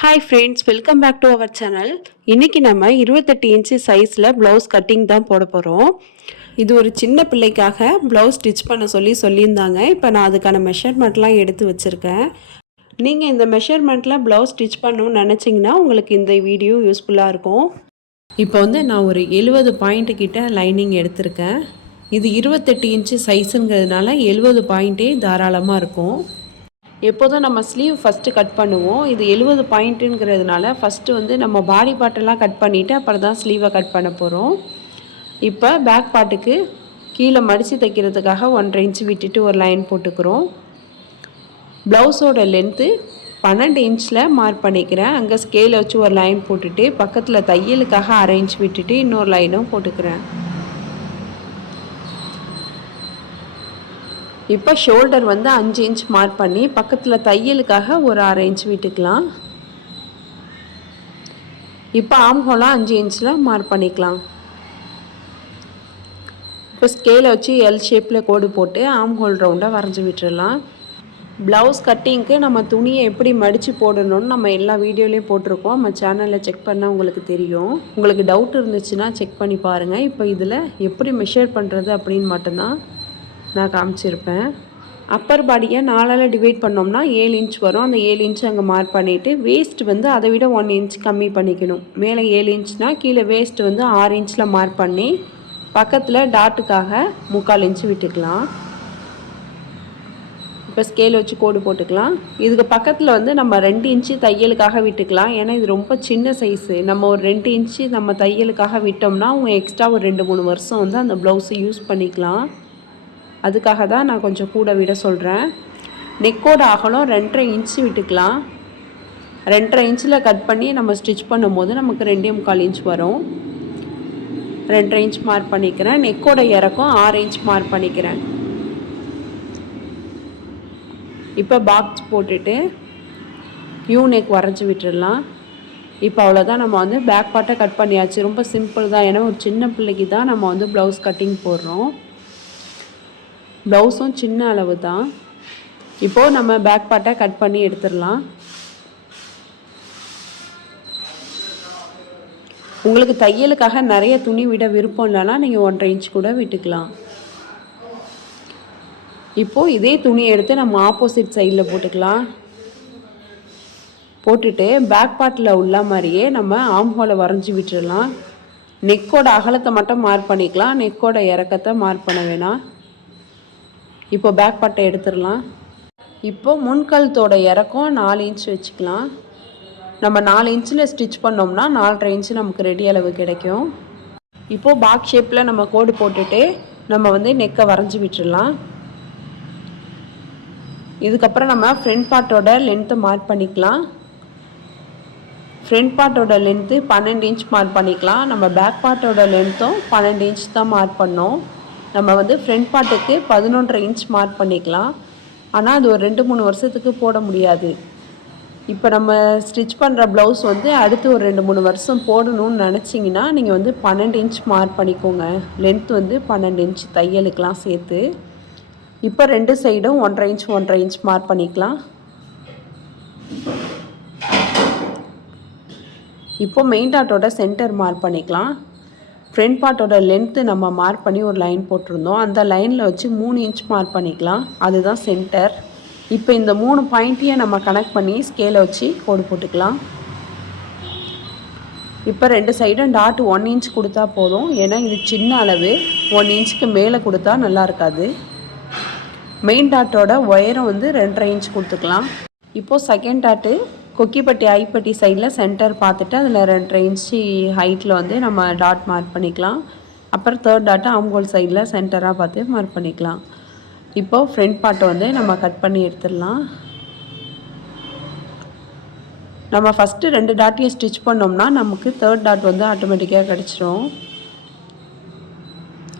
Hi friends, welcome back to our channel. இன்றைக்கி நம்ம 28 inch சைஸில் ப்ளவுஸ் கட்டிங் தான் போட போகிறோம். இது ஒரு சின்ன பிள்ளைக்காக ப்ளவுஸ் ஸ்டிச் பண்ண சொல்லியிருந்தாங்க. இப்போ நான் அதுக்கான மெஷர்மெண்ட்லாம் எடுத்து வச்சுருக்கேன். நீங்கள் இந்த மெஷர்மெண்ட்டில் ப்ளவுஸ் ஸ்டிச் பண்ணணும்னு நினச்சிங்கன்னா உங்களுக்கு இந்த வீடியோ யூஸ்ஃபுல்லாக இருக்கும். இப்போ வந்து நான் ஒரு 70 பாயிண்ட்டு கிட்ட லைனிங் எடுத்திருக்கேன். இது 28 இன்ச்சு சைஸுங்கிறதுனால 70 பாயிண்ட்டே தாராளமாக இருக்கும். எப்போதும் நம்ம ஸ்லீவ் ஃபஸ்ட்டு கட் பண்ணுவோம். இது 70 பாயிண்ட்டுங்கிறதுனால ஃபஸ்ட்டு வந்து நம்ம பாடி பார்ட்டெல்லாம் கட் பண்ணிவிட்டு அப்புறம் தான் ஸ்லீவை கட் பண்ண போகிறோம். இப்போ பேக் பார்ட்டுக்கு கீழே மடித்து தைக்கிறதுக்காக 1.5 இன்ச்சு விட்டுட்டு ஒரு லைன் போட்டுக்கிறோம். ப்ளவுஸோட லென்த்து 12 இன்ச்சில் மார்க் பண்ணிக்கிறேன். அங்கே ஸ்கேலை வச்சு ஒரு லைன் போட்டுட்டு பக்கத்தில் தையலுக்காக 1/2 இன்ச் விட்டுட்டு இன்னொரு லைனும் போட்டுக்கிறேன். இப்போ ஷோல்டர் வந்து 5 இன்ச் மார்க் பண்ணி பக்கத்தில் தையலுக்காக ஒரு 1/2 இன்ச் விட்டுக்கலாம். இப்போ ஆம்ஹோலாம் 5 இன்ச்சில் மார்க் பண்ணிக்கலாம். இப்போ ஸ்கேலை வச்சு எல் ஷேப்பில் கோடு போட்டு ஆம்ஹோல் ரவுண்டாக வரைஞ்சி விட்டுடலாம். ப்ளவுஸ் கட்டிங்க்கு நம்ம துணியை எப்படி மடித்து போடணும்னு நம்ம எல்லா வீடியோலையும் போட்டிருக்கோம். நம்ம சேனலில் செக் பண்ணால் உங்களுக்கு தெரியும். உங்களுக்கு டவுட் இருந்துச்சுன்னா செக் பண்ணி பாருங்கள். இப்போ இதில் எப்படி மெஷர் பண்ணுறது அப்படின்னு மட்டும்தான் நான் காமிச்சிருப்பேன். அப்பர் பாடியை 4ஆல் டிவைட் பண்ணோம்னா 7 இன்ச் வரும். அந்த 7 இன்ச் அங்கே மார்க் பண்ணிவிட்டு வேஸ்ட் வந்து அதை விட 1 இன்ச் கம்மி பண்ணிக்கணும். மேலே 7 இன்ச்னால் கீழே வேஸ்ட் வந்து 6 இன்ச்சில் மார்க் பண்ணி பக்கத்தில் டாட்டுக்காக 3/4 இன்ச்சு விட்டுக்கலாம். இப்போ ஸ்கேல் வச்சு கோடு போட்டுக்கலாம். இதுக்கு பக்கத்தில் வந்து நம்ம 2 இன்ச்சு தையலுக்காக விட்டுக்கலாம். ஏன்னா இது ரொம்ப சின்ன சைஸு. நம்ம ஒரு 2 இன்ச்சு நம்ம தையலுக்காக விட்டோம்னா அவங்க எக்ஸ்ட்ரா ஒரு 2-3 வருஷம் வந்து அந்த ப்ளவுஸை யூஸ் பண்ணிக்கலாம். அதுக்காக தான் நான் கொஞ்சம் கூட விட சொல்கிறேன். நெக்கோட அகலம் 2.5 இன்ச்சு விட்டுக்கலாம். 2.5 இன்ச்சில் கட் பண்ணி நம்ம ஸ்டிச் பண்ணும்போது நமக்கு 2.25 இன்ச் வரும். 2.5 இன்ச் மார்க் பண்ணிக்கிறேன். நெக்கோட இறக்கம் 6 இன்ச் மார்க் பண்ணிக்கிறேன். இப்போ பாக்ஸ் போட்டுட்டு யூ நெக் வரைஞ்சி விட்டுடலாம். இப்போ அவ்வளோதான், நம்ம வந்து பேக் பார்ட்டை கட் பண்ணியாச்சு. ரொம்ப சிம்பிள் தான். ஏன்னா ஒரு சின்ன பிள்ளைக்கு தான் நம்ம வந்து ப்ளவுஸ் கட்டிங் போடுறோம். ப்ளவுஸும் சின்ன அளவு தான். இப்போது நம்ம பேக் பார்ட்டை கட் பண்ணி எடுத்துடலாம். உங்களுக்கு தையலுக்காக நிறைய துணி விட விருப்பம் இல்லைன்னா நீங்கள் 1.5 இன்ச் கூட விட்டுக்கலாம். இப்போது இதே துணியை எடுத்து நம்ம ஆப்போசிட் சைடில் போட்டுக்கலாம். போட்டுட்டு பேக் பார்ட்டில் உள்ள மாதிரியே நம்ம ஆம்ஹோலை வரைஞ்சி விட்டுடலாம். நெக்கோட அகலத்தை மட்டும் மார்க் பண்ணிக்கலாம். நெக்கோட இறக்கத்தை மார்க் பண்ண வேணாம். இப்போ பேக் பார்ட்டை எடுத்துடலாம். இப்போது முன்கழுத்தோட இறக்கம் 4 இன்ச் வச்சுக்கலாம். நம்ம 4 இன்ச்சில் ஸ்டிச் பண்ணோம்னா 4.5 இன்ச்சு நமக்கு ரெடி அளவு கிடைக்கும். இப்போது பாக்ஸ் ஷேப்பில் நம்ம கோடு போட்டுட்டு நம்ம வந்து நெக்கை வரைஞ்சி விட்டுடலாம். இதுக்கப்புறம் நம்ம ஃப்ரண்ட் பார்ட்டோட லென்த்தை மார்க் பண்ணிக்கலாம். ஃப்ரண்ட் பார்ட்டோட லென்த்து 12 இன்ச் மார்க் பண்ணிக்கலாம். நம்ம பேக் பார்ட்டோட லென்த்தும் 12 இன்ச் தான் மார்க் பண்ணோம். நம்ம வந்து ஃப்ரண்ட் பார்ட்டுக்கு 11.5 இன்ச் மார்க் பண்ணிக்கலாம். ஆனால் அது ஒரு 2-3 வருஷத்துக்கு போட முடியாது. இப்போ நம்ம ஸ்டிச் பண்ணுற ப்ளவுஸ் வந்து அடுத்து ஒரு 2-3 வருஷம் போடணும்னு நினச்சிங்கன்னா நீங்கள் வந்து 12 இன்ச் மார்க் பண்ணிக்கோங்க. லென்த் வந்து 12 இன்ச் தையலுக்கெலாம் சேர்த்து. இப்போ 2 சைடும் 1.5 இன்ச் மார்க் பண்ணிக்கலாம். இப்போ மெயின் டாட்டோட சென்டர் மார்க் பண்ணிக்கலாம். ஃப்ரண்ட் பார்ட்டோட லென்த்து நம்ம மார்க் பண்ணி ஒரு லைன் போட்டிருந்தோம். அந்த லைனில் வச்சு 3 இன்ச் மார்க் பண்ணிக்கலாம். அதுதான் சென்டர். இப்போ இந்த 3 பாயிண்ட்டையும் நம்ம கனெக்ட் பண்ணி ஸ்கேலை வச்சு கோடு போட்டுக்கலாம். இப்போ 2 சைடும் டாட் 1 இன்ச் கொடுத்தா போதும். ஏன்னா இது சின்ன அளவு. 1 இன்ச்சுக்கு மேலே கொடுத்தா நல்லா இருக்காது. மெயின் டாட்டோட உயரம் வந்து 2.5 இன்ச் கொடுத்துக்கலாம். இப்போது செகண்ட் டாட்டு கொக்கிப்பட்டி ஐப்பட்டி சைடில் சென்டர் பார்த்துட்டு அதில் 2.5 இன்ச்சு ஹைட்டில் வந்து நம்ம டாட் மார்க் பண்ணிக்கலாம். அப்புறம் தேர்ட் டாட்டை ஆம்ஹோல் சைடில் சென்டராக பார்த்து மார்க் பண்ணிக்கலாம். இப்போது ஃப்ரண்ட் பார்ட்டை வந்து நம்ம கட் பண்ணி எடுத்துடலாம். நம்ம ஃபஸ்ட்டு 2 டாட்டையும் ஸ்டிச் பண்ணோம்னா நமக்கு தேர்ட் டாட் வந்து ஆட்டோமேட்டிக்காக கிடச்சிரும்.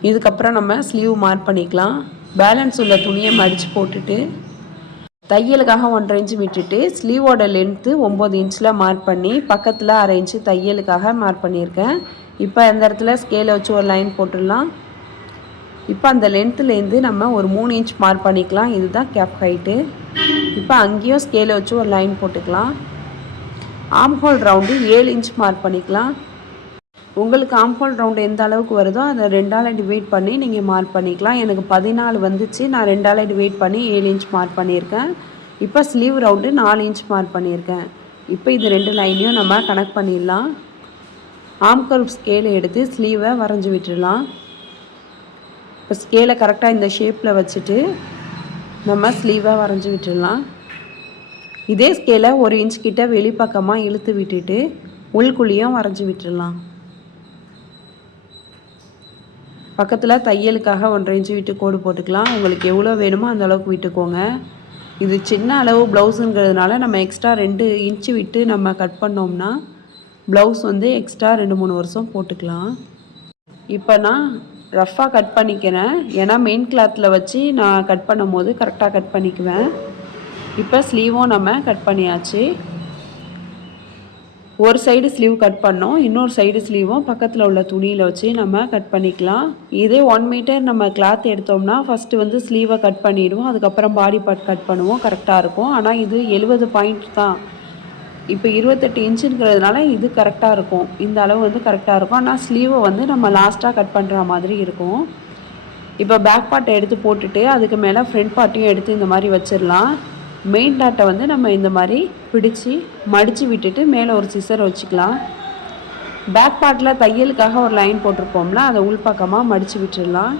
இதுக்கப்புறம் நம்ம ஸ்லீவ் மார்க் பண்ணிக்கலாம். பேலன்ஸ் உள்ள துணியை மடித்து போட்டுட்டு தையலுக்காக 1.5 இன்ச்சு விட்டுட்டு ஸ்லீவோட லென்த்து 9 இன்ச்சில் மார்க் பண்ணி பக்கத்தில் 1/2 இன்ச்சு தையலுக்காக மார்க் பண்ணியிருக்கேன். இப்போ அந்த இடத்துல ஸ்கேலை வச்சு ஒரு லைன் போட்டுடலாம். இப்போ அந்த லென்த்துலேருந்து நம்ம ஒரு 3 இன்ச் மார்க் பண்ணிக்கலாம். இதுதான் கேப் ஹைட்டு. இப்போ அங்கேயும் ஸ்கேலை வச்சு ஒரு லைன் போட்டுக்கலாம். ஆம்ஹோல் ரவுண்டு 7 இன்ச் மார்க் பண்ணிக்கலாம். உங்களுக்கு ஆம்ஹோல் ரவுண்டு எந்த அளவுக்கு வருதோ அதை 2ஆல் டிவைட் பண்ணி நீங்கள் மார்க் பண்ணிக்கலாம். எனக்கு 14 வந்துச்சு. நான் 2ஆல் டிவைட் பண்ணி 7 இன்ச் மார்க் பண்ணியிருக்கேன். இப்போ ஸ்லீவ் ரவுண்டு 4 இன்ச் மார்க் பண்ணியிருக்கேன். இப்போ இது 2 லைனையும் நம்ம கனெக்ட் பண்ணிடலாம். ஆம் கர்வ் ஸ்கேலை எடுத்து ஸ்லீவை வரைஞ்சி விட்டுடலாம். இப்போ ஸ்கேலை கரெக்டாக இந்த ஷேப்பில் வச்சுட்டு நம்ம ஸ்லீவை வரைஞ்சி விட்டுடலாம். இதே ஸ்கேலை 1 இன்ச் கிட்ட வெளிப்பக்கமாக இழுத்து விட்டுட்டு உள்குழியும் வரைஞ்சி விட்டுடலாம். பக்கத்தில் தையலுக்காக 1.5 இன்ச்சு விட்டு கோடு போட்டுக்கலாம். உங்களுக்கு எவ்வளோ வேணுமோ அந்த அளவுக்கு விட்டுக்கோங்க. இது சின்ன அளவு ப்ளவுஸுங்கிறதுனால நம்ம எக்ஸ்ட்ரா 2 இன்ச்சு விட்டு நம்ம கட் பண்ணோம்னா ப்ளவுஸ் வந்து எக்ஸ்ட்ரா 2-3 வருஷம் போட்டுக்கலாம். இப்போ நான் ரஃப்பாக கட் பண்ணிக்கிறேன். ஏன்னா மெயின் கிளாத்தில் வச்சு நான் கட் பண்ணும் போது கரெக்டாக கட் பண்ணிக்குவேன். இப்போ ஸ்லீவும் நம்ம கட் பண்ணியாச்சு. ஒரு சைடு ஸ்லீவ் கட் பண்ணோம், இன்னொரு சைடு ஸ்லீவும் பக்கத்தில் உள்ள துணியில் வச்சு நம்ம கட் பண்ணிக்கலாம். இதே 1 மீட்டர் நம்ம கிளாத் எடுத்தோம்னா ஃபஸ்ட்டு வந்து ஸ்லீவை கட் பண்ணிவிடுவோம், அதுக்கப்புறம் பாடி பார்ட் கட் பண்ணுவோம், கரெக்டாக இருக்கும். ஆனால் இது 70 பாயிண்ட் தான். இப்போ 28 இன்ச்சுங்கிறதுனால இது கரெக்டாக இருக்கும். இந்த அளவு வந்து கரெக்டாக இருக்கும். ஆனால் ஸ்லீவை வந்து நம்ம லாஸ்ட்டாக கட் பண்ணுற மாதிரி இருக்கும். இப்போ பேக் பார்ட்டை எடுத்து போட்டுட்டு அதுக்கு மேலே ஃப்ரண்ட் பார்ட்டையும் எடுத்து இந்த மாதிரி வச்சிடலாம். மெயின் டாட்டை வந்து நம்ம இந்த மாதிரி பிடிச்சி மடித்து விட்டுட்டு மேலே ஒரு சிசர் வச்சுக்கலாம். பேக் பார்ட்டில் தையலுக்காக ஒரு லைன் போட்டிருப்போம்ல, அதை உள்பக்கமாக மடித்து விட்டுடலாம்.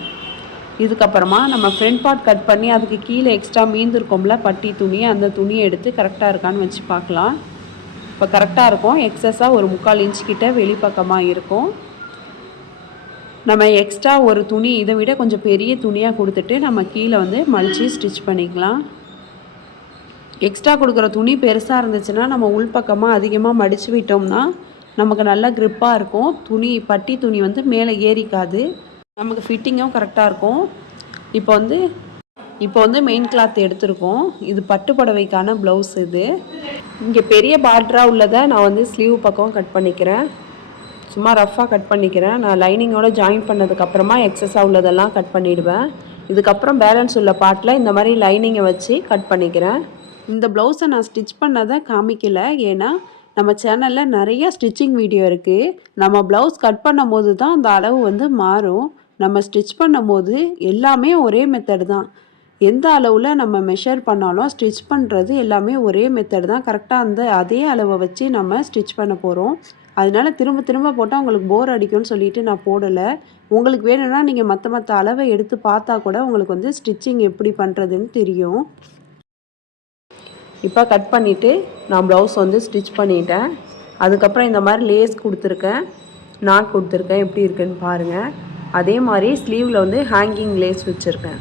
இதுக்கப்புறமா நம்ம ஃப்ரண்ட் பார்ட் கட் பண்ணி அதுக்கு கீழே எக்ஸ்ட்ரா மீந்திருக்கோம்ல பட்டி துணி, அந்த துணியை எடுத்து கரெக்டாக இருக்கான்னு வச்சு பார்க்கலாம். இப்போ கரெக்டாக இருக்கும். எக்ஸஸாக ஒரு 3/4 இன்ச் கிட்ட வெளிப்பக்கமாக இருக்கும். நம்ம எக்ஸ்ட்ரா ஒரு துணி இதை விட கொஞ்சம் பெரிய துணியாக கொடுத்துட்டு நம்ம கீழே வந்து மடித்து ஸ்டிச் பண்ணிக்கலாம். எக்ஸ்ட்ரா கொடுக்குற துணி பெருசாக இருந்துச்சுன்னா நம்ம உள்பக்கமாக அதிகமாக மடித்து விட்டோம்னா நமக்கு நல்லா க்ரிப்பாக இருக்கும். துணி பட்டி துணி வந்து மேலே ஏறிக்காது, நமக்கு ஃபிட்டிங்கும் கரெக்டாக இருக்கும். இப்போ வந்து மெயின் கிளாத் எடுத்திருக்கோம். இது பட்டு புடவைக்கான ப்ளவுஸ். இது இங்கே பெரிய பார்டராக உள்ளதை நான் வந்து ஸ்லீவ் பக்கம் கட் பண்ணிக்கிறேன். சும்மா ரஃப்பாக கட் பண்ணிக்கிறேன். நான் லைனிங்கோடு ஜாயின் பண்ணதுக்கப்புறமா எக்ஸஸாக உள்ளதெல்லாம் கட் பண்ணிவிடுவேன். இதுக்கப்புறம் பேலன்ஸ் உள்ள பார்ட்டில் இந்த மாதிரி லைனிங்கை வச்சு கட் பண்ணிக்கிறேன். இந்த ப்ளவுஸை நான் ஸ்டிச் பண்ணதை காமிக்கலை, ஏன்னா நம்ம சேனலில் நிறைய ஸ்டிச்சிங் வீடியோ இருக்குது. நம்ம ப்ளவுஸ் கட் பண்ணும் போது தான் அந்த அளவு வந்து மாறும். நம்ம ஸ்டிச் பண்ணும் போது எல்லாமே ஒரே மெத்தட் தான். எந்த அளவில் நம்ம மெஷர் பண்ணாலும் ஸ்டிச் பண்ணுறது எல்லாமே ஒரே மெத்தட் தான். கரெக்டாக அதே அளவை வச்சு நம்ம ஸ்டிச் பண்ண போகிறோம். அதனால் திரும்ப திரும்ப போட்டால் உங்களுக்கு போர் அடிக்கும்னு சொல்லிட்டு நான் போடலை. உங்களுக்கு வேணும்னா நீங்கள் மற்ற அளவை எடுத்து பார்த்தா கூட உங்களுக்கு வந்து ஸ்டிச்சிங் எப்படி பண்ணுறதுன்னு தெரியும். இப்போ கட் பண்ணிவிட்டு நான் ப்ளவுஸ் வந்து ஸ்டிச் பண்ணிட்டேன். அதுக்கப்புறம் இந்த மாதிரி லேஸ் கொடுத்துருக்கேன், நாட் கொடுத்துருக்கேன். எப்படி இருக்குன்னு பாருங்கள். அதே மாதிரி ஸ்லீவில் வந்து ஹேங்கிங் லேஸ் வச்சுருக்கேன்.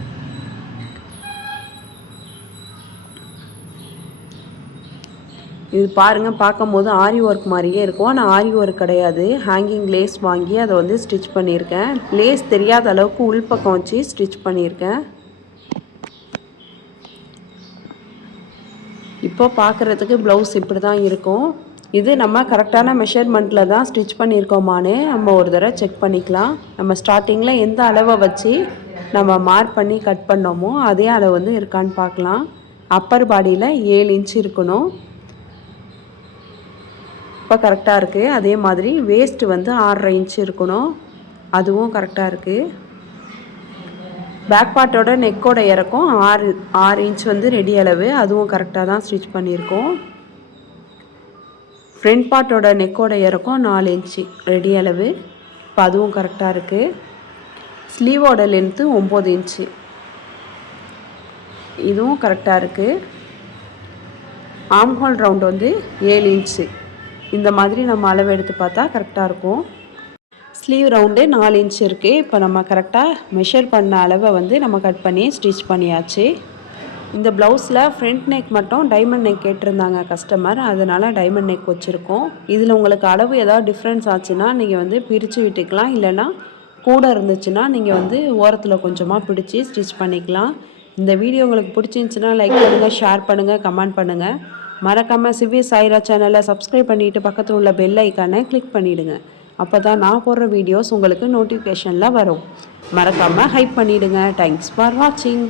இது பாருங்கள், பார்க்கும் போது ஆரி ஒர்க் மாதிரியே இருக்கும். ஆனால் ஆரி ஒர்க் கிடையாது. ஹேங்கிங் லேஸ் வாங்கி அதை வந்து ஸ்டிச் பண்ணியிருக்கேன். லேஸ் தெரியாத அளவுக்கு உள்பக்கம் வச்சு ஸ்டிச் பண்ணியிருக்கேன். இப்போ பார்க்குறதுக்கு ப்ளவுஸ் இப்படி தான் இருக்கும். இது நம்ம கரெக்டான மெஷர்மெண்ட்டில் தான் ஸ்டிச் பண்ணியிருக்கோமான்னு நம்ம ஒரு தடவை செக் பண்ணிக்கலாம். நம்ம ஸ்டார்டிங்கில் எந்த அளவை வச்சு நம்ம மார்க் பண்ணி கட் பண்ணோமோ அதே அளவு வந்து இருக்கான்னு பார்க்கலாம். அப்பர் பாடியில் 7 இன்ச் இருக்கணும். இப்போ கரெக்டாக இருக்குது. அதே மாதிரி வேஸ்ட்டு வந்து 6.5 இன்ச் இருக்கணும். அதுவும் கரெக்டாக இருக்குது. பேக் பார்ட்டோட நெக்கோட இறக்கம் 6 இன்ச் வந்து ரெடி அளவு, அதுவும் கரெக்டாக தான் ஸ்டிச் பண்ணியிருக்கோம். ஃப்ரண்ட் பார்ட்டோட நெக்கோட இறக்கம் 4 இன்ச்சு ரெடி அளவு, இப்போ அதுவும் கரெக்டாக இருக்குது. ஸ்லீவோட லென்த்து 9 இன்ச்சு, இதுவும் கரெக்டாக இருக்குது. ஆம்ஹோல் ரவுண்ட் வந்து 7 இன்ச்சு. இந்த மாதிரி நம்ம அளவு எடுத்து பார்த்தா கரெக்டாக இருக்கும். ஸ்லீவ் ரவுண்டு 4 இன்ச் இருக்குது. இப்போ நம்ம கரெக்டாக மெஷர் பண்ண அளவை வந்து நம்ம கட் பண்ணி ஸ்டிச் பண்ணியாச்சு. இந்த ப்ளவுஸில் ஃப்ரண்ட் நெக் மட்டும் டைமண்ட் நெக் கேட்டிருந்தாங்க கஸ்டமர், அதனால் டைமண்ட் நெக் வச்சுருக்கோம். இதில் உங்களுக்கு அளவு ஏதாவது டிஃப்ரென்ஸ் ஆச்சுன்னா நீங்கள் வந்து பிரித்து விட்டுக்கலாம். இல்லைனா கூட இருந்துச்சுன்னா நீங்கள் வந்து ஓரத்தில் கொஞ்சமாக பிடிச்சி ஸ்டிச் பண்ணிக்கலாம். இந்த வீடியோ உங்களுக்கு பிடிச்சிருந்துச்சின்னா லைக் பண்ணுங்கள், ஷேர் பண்ணுங்கள், கமெண்ட் பண்ணுங்கள். மறக்காமல் சிவி சாய்ரா சேனலை சப்ஸ்கிரைப் பண்ணிவிட்டு பக்கத்தில் உள்ள பெல் ஐக்கானை கிளிக் பண்ணிவிடுங்க. அப்போ தான் நான் போடுற வீடியோஸ் உங்களுக்கு நோட்டிஃபிகேஷனில் வரும். மறக்காமல் ஹைப் பண்ணிவிடுங்க. தேங்க்ஸ் ஃபார் வாட்சிங்.